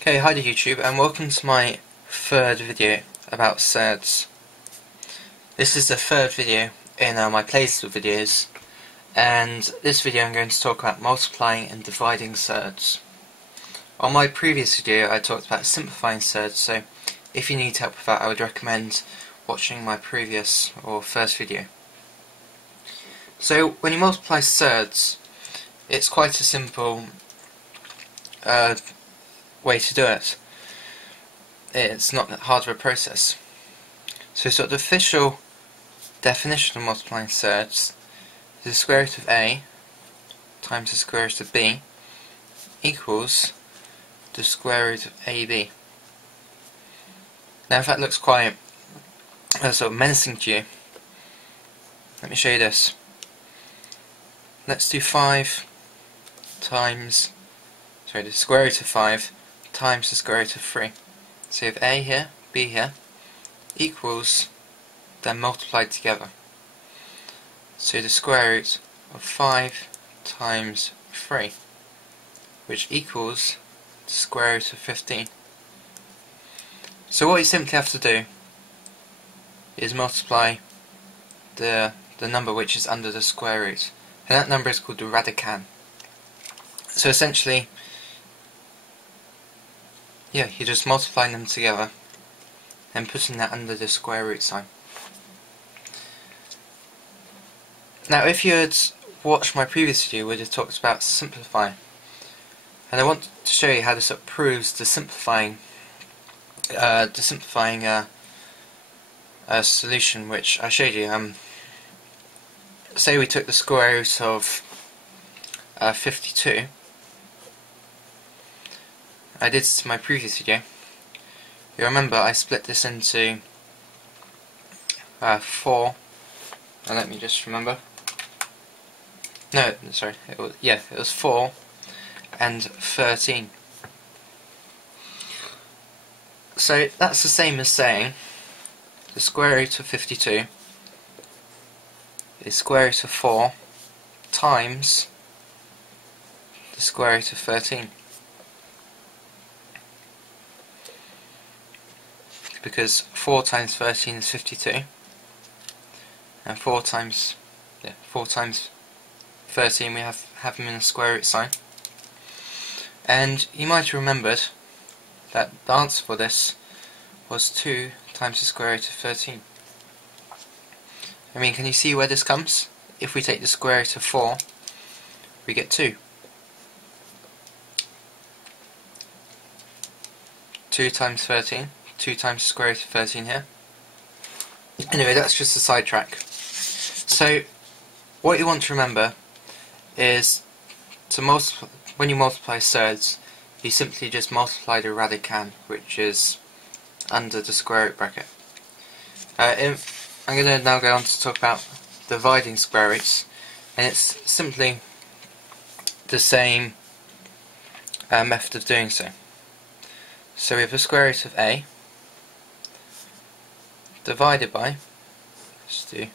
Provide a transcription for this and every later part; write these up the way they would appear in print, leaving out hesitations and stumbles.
Okay, hi to YouTube and welcome to my third video about Surds. This is the third video in my playlist of videos, and this video I'm going to talk about multiplying and dividing Surds. On my previous video I talked about simplifying Surds, so if you need help with that I would recommend watching my previous or first video. So when you multiply Surds, it's quite a simple way to do it. It's not that hard of a process. So sort of the official definition of multiplying surds is the square root of a times the square root of b equals the square root of ab. Now if that looks quite sort of menacing to you, let me show you this. Let's do 5 times, the square root of 5 times the square root of 3. So you have a here, b here, equals, then multiplied together. So the square root of 5 times 3, which equals the square root of 15. So what you simply have to do is multiply the number which is under the square root, and that number is called the radicand. So essentially, you're just multiplying them together and putting that under the square root sign. Now if you had watched my previous video, we would have talked about simplifying, and I want to show you how this proves the simplifying solution which I showed you. Say we took the square root of 52. I did this in my previous video. You remember I split this into 4. Now let me just remember. No, sorry. It was 4 and 13. So that's the same as saying the square root of 52 is square root of 4 times the square root of 13. Because 4 times 13 is 52, and 4 times 13 we have them in a square root sign. And you might have remembered that the answer for this was 2 times the square root of 13. I mean, can you see where this comes? If we take the square root of 4, we get 2. 2 times 13. 2 times the square root of 13 here. Anyway, that's just a sidetrack. So, what you want to remember is to when you multiply surds, you simply just multiply the radicand, which is under the square root bracket. I'm going to now go on to talk about dividing square roots, and it's simply the same method of doing so. So we have the square root of a divided by, just do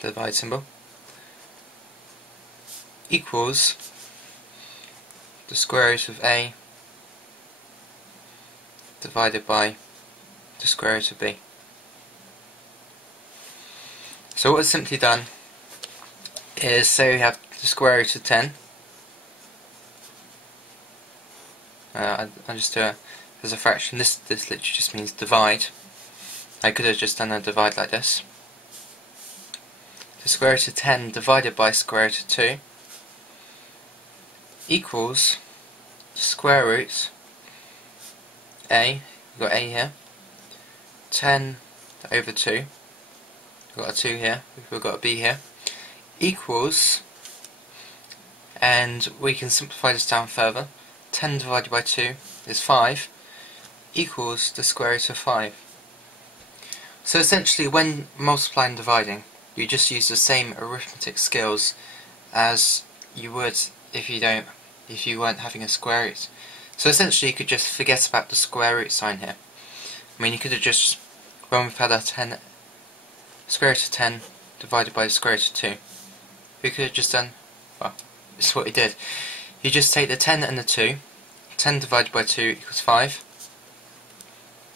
the divide symbol, equals the square root of a divided by the square root of b. So what we've simply done is, say we have the square root of 10, I'll just do it as a fraction. This literally just means divide. I could have just done a divide like this. The square root of 10 divided by square root of 2 equals the square root a, we've got a here, 10 over 2, we've got a 2 here, we've got a b here, equals, and we can simplify this down further, 10 divided by 2 is 5, equals the square root of 5. So essentially, when multiplying and dividing, you just use the same arithmetic skills as you would if you weren't having a square root. So essentially, you could just forget about the square root sign here. I mean, you could have just, when we've had our square root of 10 divided by the square root of 2, we could have just done, well, this is what we did. You just take the 10 and the 2, 10 divided by 2 equals 5.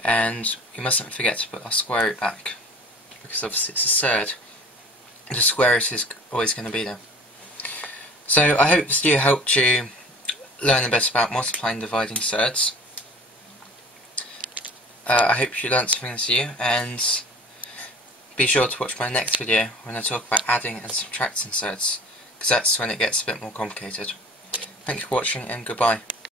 And we mustn't forget to put our square root back, because obviously it's a surd, and the square root is always going to be there. So I hope this video helped you learn a bit about multiplying and dividing surds. I hope you learned something new, and be sure to watch my next video when I talk about adding and subtracting surds, because that's when it gets a bit more complicated. Thank you for watching, and goodbye.